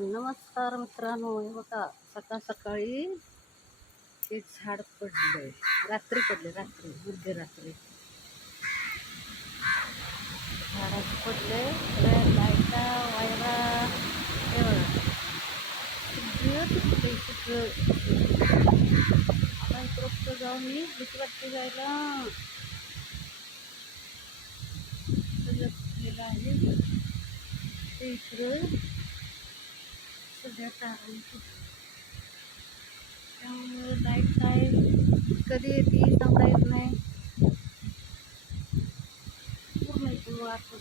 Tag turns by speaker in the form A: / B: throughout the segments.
A: नमस्कार मित्रांनो. हे बघा सकाळ सकाळी ते झाड पडलंय. रात्री पडले रात्री मध्यरात्री झाडाचे पडले लायटा वायरा हे बघा. सगळं सगळं. आता इकडं जाऊन मी? भीती वाटते जायला. सगळं तुटलेलं आहे? ते इकडं. सगळ्या तारांची त्यामुळे लाइट काय कधी येते सांगता येत नाही पूर्ण इकडं वाटतं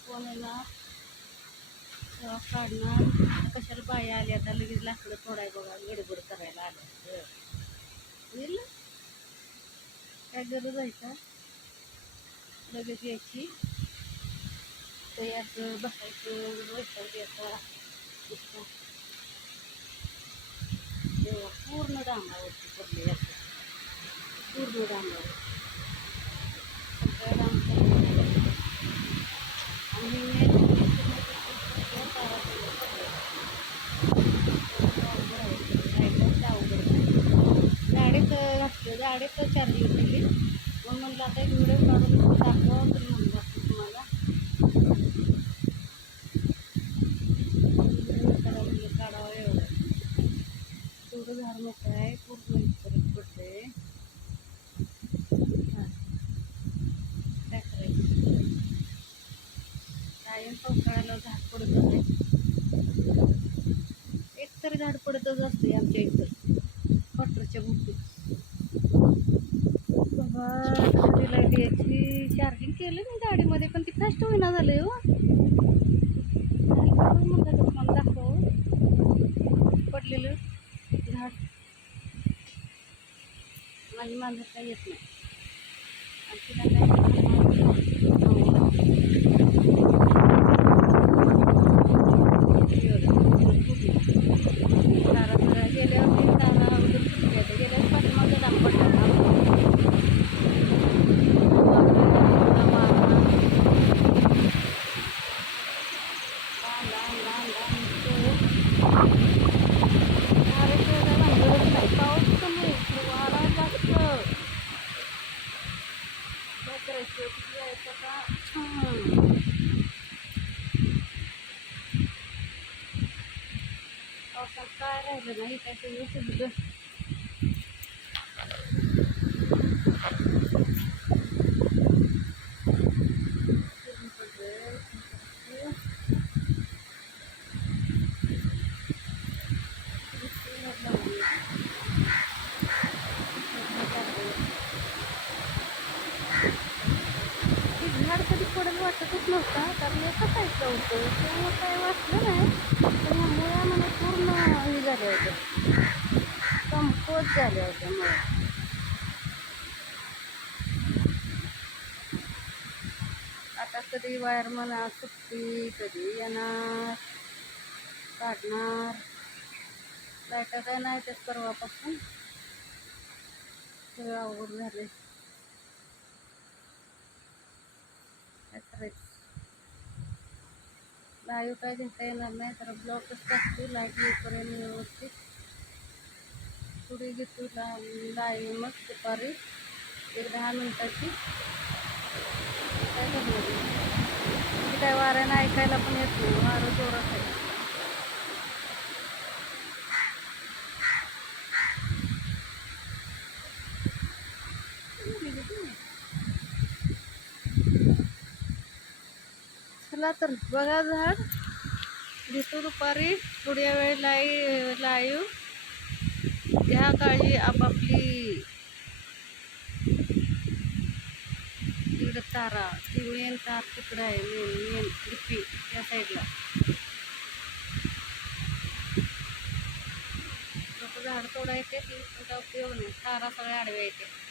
A: कोणाला कोण येणार काढणार. कशाला बाया आल्या आता लगेच लाकडं थोडाय बघा गडबड करायला आलं होईल काय गरज आहे का लगेच यायची ते असं बसायचं वैशाल द्यायचा तेव्हा पूर्ण डांगावरती पडले असं पूर्ण डांगावर सगळ्या आणि गाडीत घातलं गाडीत मग म्हणलं आता एक व्हिडिओ काढून दाखवा तर म्हणलं असं तुम्हाला त्याला म्हणलं काढावं एवढं तेवढं झाड मोठं आहे पूर्ण इथपर्यंत पडलंय काय करायचं कायम पावसाळ्याला झाड पडतच आहे एक तरी झाड पडतच असते आमच्या इथं. क्वार्टरच्या भोवती. बाबा कधी लाइट चार्जिंग केलं मी गाडीमध्ये पण ती फास्ट होईना झालंय हो म्हणलं तुम्हाला दाखव पडलेलं झाड माझी मांजर काही येत नाही आणि तिला काय तारा काय करायचं किती यायचं का हं. पावसात काय राहिलं नाही काय सगळं सगळं ते झाड कधी पडेल वाटतच नव्हता कारण एकच ऐकलं होतं. त्यामुळं काय वाटलं नाही. पण या मुळ्या मला पूर्ण हे झाल्या होत्या कमकोच झाल्या होत्या मुळ्या आता कधी वायर मला सुट्टी कधी येणार काढणार. लाईटा काय नाही त्याच परवापासून. सगळं अवघड झाले काय करायचं लाईव्ह काय घेता येणार नाही तर ब्लॉकच टाकतो लाइट येईपर्यंत व्यवस्थित. पुढे घेतो ला लाईव्ह मग दुपारी एक दहा मिनिटाची. काय करणार? काय वाऱ्यानं ऐकायला पण येत नाही वारं जोरात आहे. चला तर बघा झाड. दिसू दुपारी. थोड्या वेळ लाई लाईव्ह घ्या काळजी आपापली. तिकडं तारा. ती मेन तार तिकडं आहे. मेन मेन डिपी या साईडला लोक झाड तोडा येते ती उपयोग नाही. तारा सगळ्या आडव्या येते.